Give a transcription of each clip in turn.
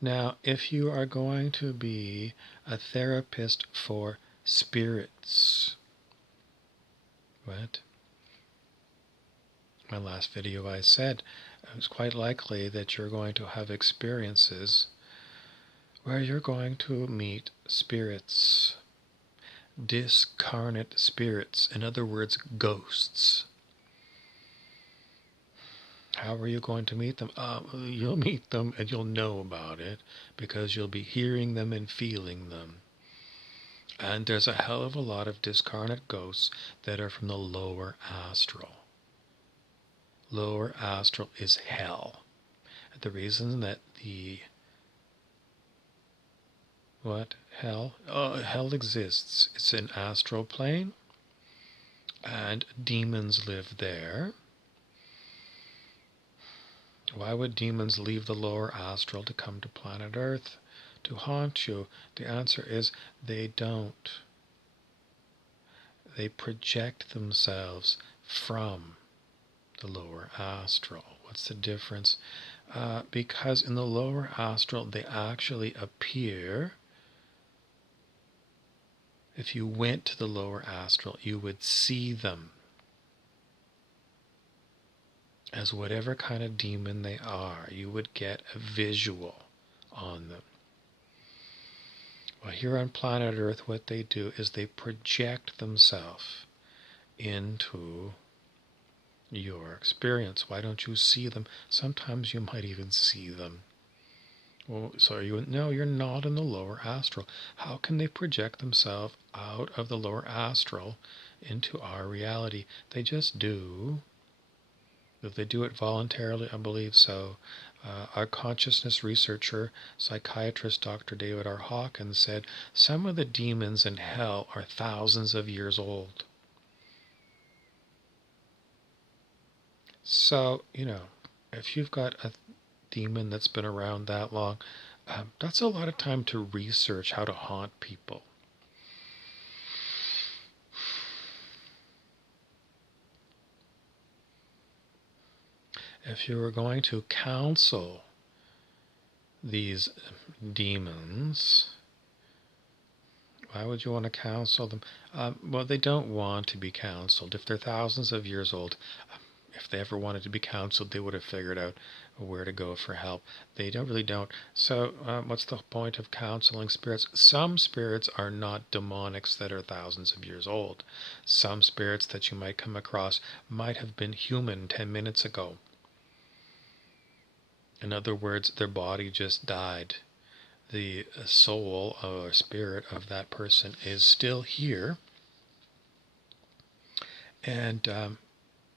Now, if you are going to be a therapist for spirits, what? My last video I said it's quite likely that you're going to have experiences where you're going to meet spirits, discarnate spirits, in other words, ghosts. How are you going to meet them? You'll meet them and you'll know about it because you'll be hearing them and feeling them. And there's a hell of a lot of discarnate ghosts that are from the lower astral. Lower astral is hell. The reason that the what? Hell? Hell exists. It's an astral plane, and demons live there. Why would demons leave the lower astral to come to planet Earth to haunt you? The answer is they don't. They project themselves from the lower astral. What's the difference? Because in the lower astral they actually appear. If you went to the lower astral, you would see them as whatever kind of demon they are. You would get a visual on them. Well, here on planet Earth, what they do is they project themselves into your experience. Why don't you see them? Sometimes you might even see them. Well, so no, you're not in the lower astral. How can they project themselves out of the lower astral into our reality? They just do. If they do it voluntarily, I believe so. Our consciousness researcher, psychiatrist Dr. David R. Hawkins said some of the demons in hell are thousands of years old. So, if you've got a demon that's been around that long, that's a lot of time to research how to haunt people. If you were going to counsel these demons, why would you want to counsel them? Well, they don't want to be counseled. If they're thousands of years old, if they ever wanted to be counseled, they would have figured out where to go for help. They really don't. So what's the point of counseling spirits? Some spirits are not demonics that are thousands of years old. Some spirits that you might come across might have been human 10 minutes ago. In other words, their body just died. The soul or spirit of that person is still here. And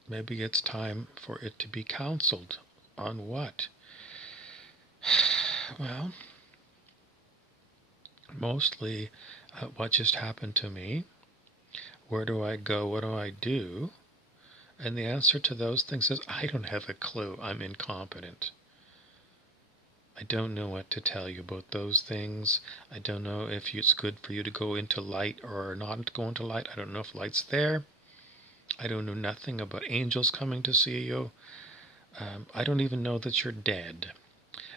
maybe it's time for it to be counseled. On what? Well, mostly what just happened to me. Where do I go? What do I do? And the answer to those things is I don't have a clue. I'm incompetent. I don't know what to tell you about those things. I don't know if it's good for you to go into light or not go into light. I don't know if light's there. I don't know nothing about angels coming to see you. I don't even know that you're dead.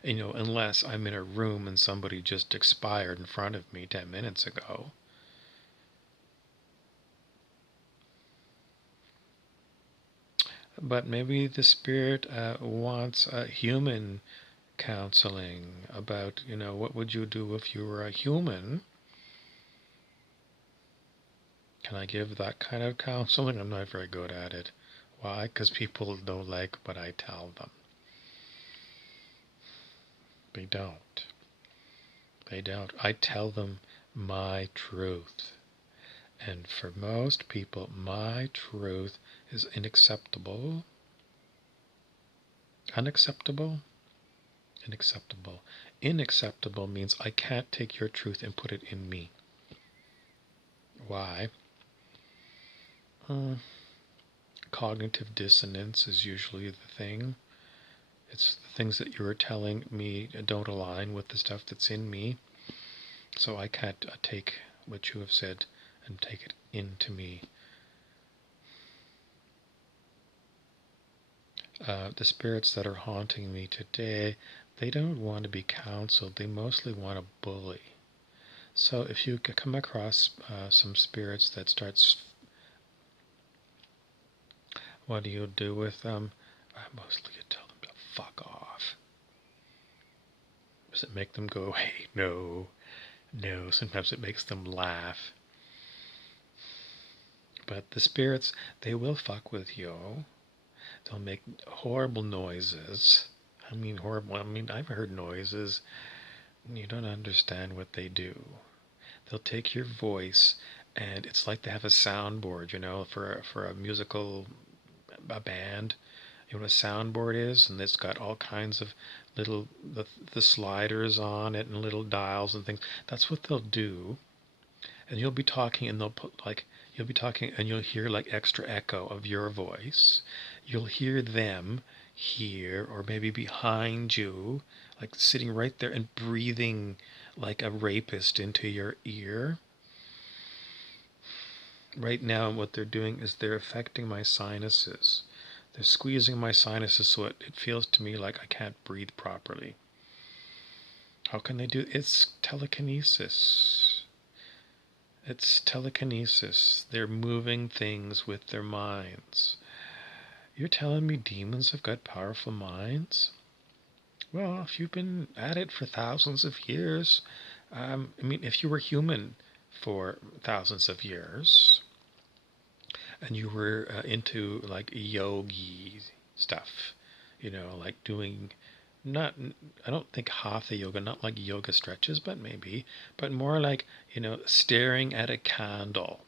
Unless I'm in a room and somebody just expired in front of me 10 minutes ago. But maybe the spirit wants a human counseling about, what would you do if you were a human? Can I give that kind of counseling? I'm not very good at it. Why? Because people don't like what I tell them. They don't. They don't. I tell them my truth. And for most people, my truth is unacceptable. Unacceptable? Unacceptable. Unacceptable means I can't take your truth and put it in me. Why? Cognitive dissonance is usually the thing. It's the things that you're telling me don't align with the stuff that's in me. So I can't take what you have said and take it into me. The spirits that are haunting me today They don't want to be counseled. They mostly want to bully. So if you come across some spirits that starts, what do you do with them? Mostly you tell them to fuck off. Does it make them go, hey, no, no? Sometimes it makes them laugh. But the spirits, they will fuck with you. They'll make horrible noises. I mean, horrible. I mean, I've heard noises. You don't understand what they do. They'll take your voice, and it's like they have a soundboard, for a musical a band. You know what a soundboard is? And it's got all kinds of little the sliders on it and little dials and things. That's what they'll do. And you'll be talking, and they'll put you'll be talking, and you'll hear like extra echo of your voice. You'll hear them here, or maybe behind you, like sitting right there and breathing like a rapist into your ear. Right now, what they're doing is they're affecting my sinuses. They're squeezing my sinuses so it feels to me like I can't breathe properly. How can they do it? It's telekinesis. It's telekinesis. They're moving things with their minds. You're telling me demons have got powerful minds? Well, if you've been at it for thousands of years, I mean, if you were human for thousands of years, and you were into like yogi stuff, like doing not, I don't think hatha yoga, not like yoga stretches, but maybe, but more like, staring at a candle.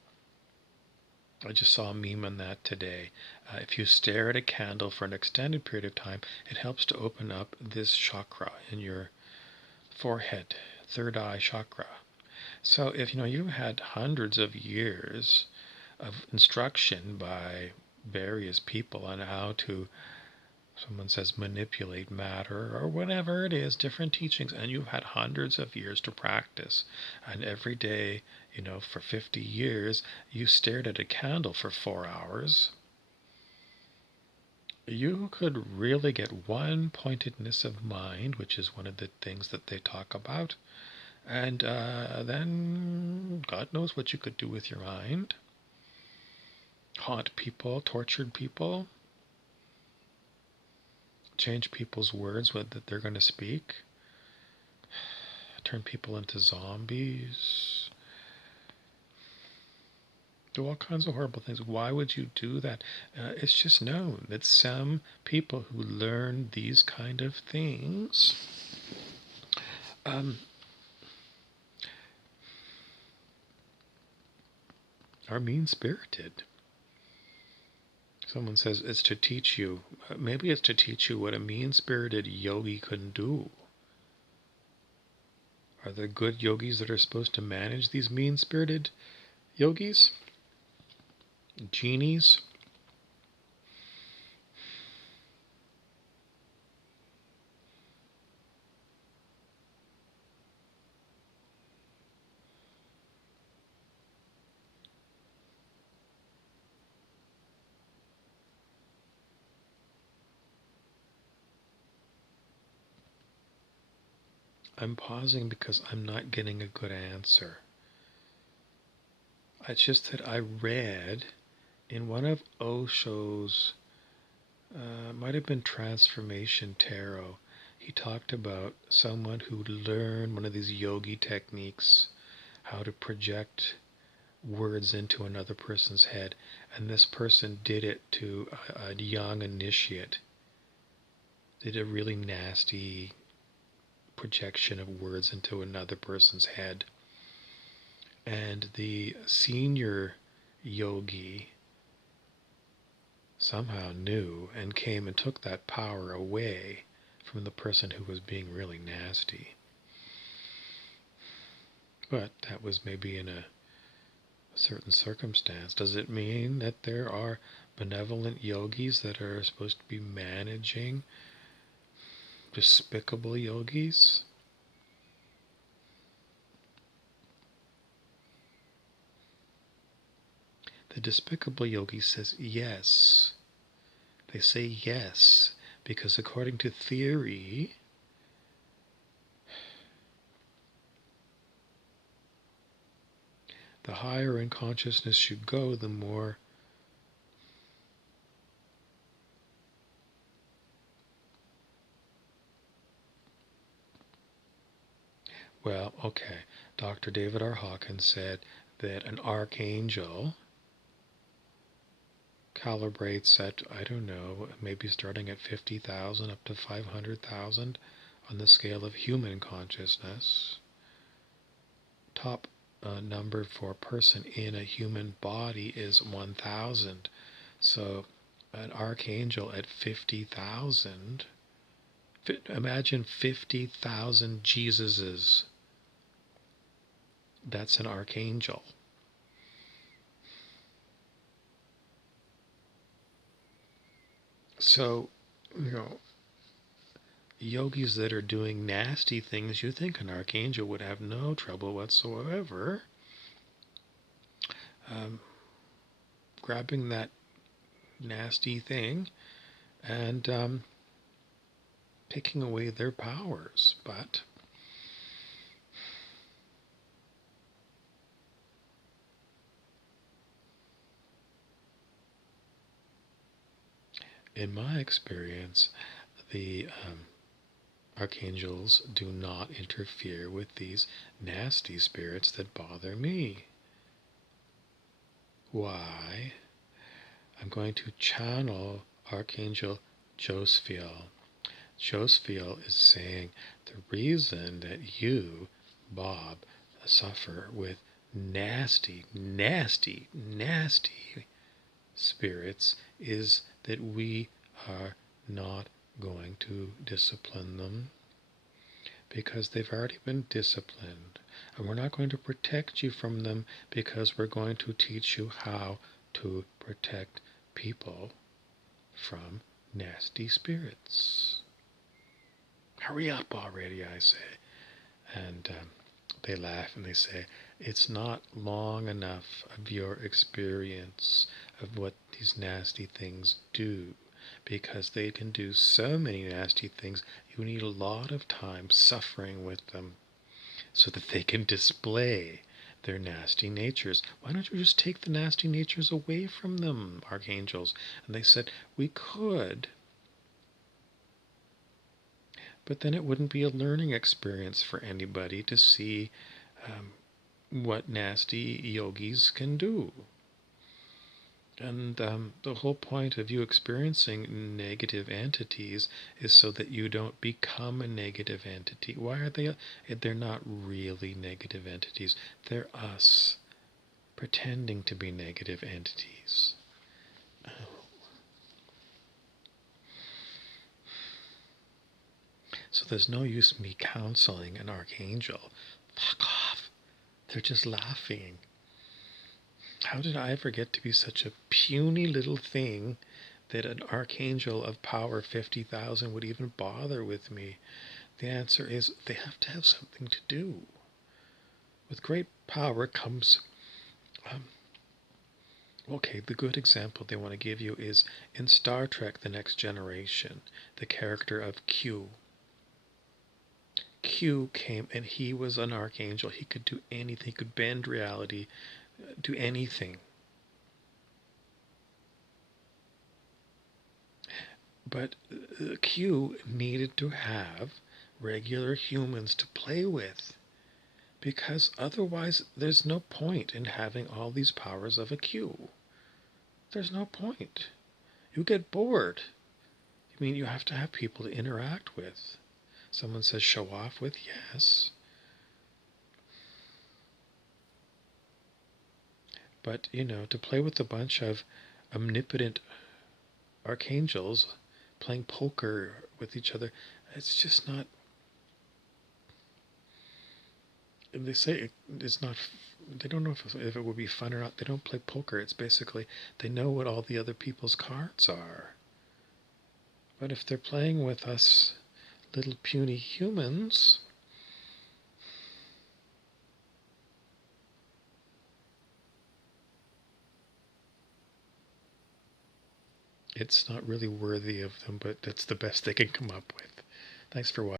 I just saw a meme on that today. If you stare at a candle for an extended period of time, it helps to open up this chakra in your forehead, third eye chakra. So if you had hundreds of years of instruction by various people on how to, someone says, manipulate matter or whatever it is, different teachings, and you've had hundreds of years to practice. And every day, for 50 years, you stared at a candle for 4 hours. You could really get one pointedness of mind, which is one of the things that they talk about. And then God knows what you could do with your mind. Haunt people, tortured people, change people's words that they're going to speak, turn people into zombies, do all kinds of horrible things. Why would you do that? It's just known that some people who learn these kind of things are mean-spirited. Someone says it's to teach you. Maybe it's to teach you what a mean-spirited yogi couldn't do. Are there good yogis that are supposed to manage these mean-spirited yogis? Genies? I'm pausing because I'm not getting a good answer. It's just that I read in one of Osho's, might have been Transformation Tarot, he talked about someone who learned one of these yogi techniques, how to project words into another person's head, and this person did it to a young initiate, did a really nasty projection of words into another person's head. And the senior yogi somehow knew and came and took that power away from the person who was being really nasty. But that was maybe in a certain circumstance. Does it mean that there are benevolent yogis that are supposed to be managing despicable yogis? The despicable yogi says yes. They say yes because according to theory, The higher in consciousness you go, the more well, okay. Dr. David R. Hawkins said that an archangel calibrates at, I don't know, maybe starting at 50,000 up to 500,000 on the scale of human consciousness. Top number for a person in a human body is 1,000. So an archangel at 50,000, imagine 50,000 Jesuses. That's an archangel. So, yogis that are doing nasty things, you think an archangel would have no trouble whatsoever grabbing that nasty thing and taking away their powers. But in my experience, the archangels do not interfere with these nasty spirits that bother me. Why? I'm going to channel Archangel Josephiel. Josephiel is saying the reason that you, Bob, suffer with nasty, nasty, nasty spirits is that we are not going to discipline them because they've already been disciplined. And we're not going to protect you from them because we're going to teach you how to protect people from nasty spirits. Hurry up already, I say. And they laugh and they say, it's not long enough of your experience of what these nasty things do, because they can do so many nasty things. You need a lot of time suffering with them so that they can display their nasty natures. Why don't you just take the nasty natures away from them, archangels? And they said, we could, but then it wouldn't be a learning experience for anybody to see what nasty yogis can do. And the whole point of you experiencing negative entities is so that you don't become a negative entity. Why are they? They're not really negative entities. They're us pretending to be negative entities. So there's no use me counseling an archangel. Fuck off. They're just laughing. How did I ever get to be such a puny little thing that an archangel of power 50,000 would even bother with me? The answer is they have to have something to do. With great power comes, okay, the good example they want to give you is in Star Trek The Next Generation, the character of Q. Q came and he was an archangel. He could do anything. He could bend reality, do anything. But Q needed to have regular humans to play with, because otherwise there's no point in having all these powers of a Q. There's no point. You get bored. I mean, you have to have people to interact with. Someone says show off with, yes. But, to play with a bunch of omnipotent archangels playing poker with each other, it's just not. They say it's not. They don't know if it would be fun or not. They don't play poker. It's basically they know what all the other people's cards are. But if they're playing with us little puny humans, it's not really worthy of them, but that's the best they can come up with. Thanks for watching.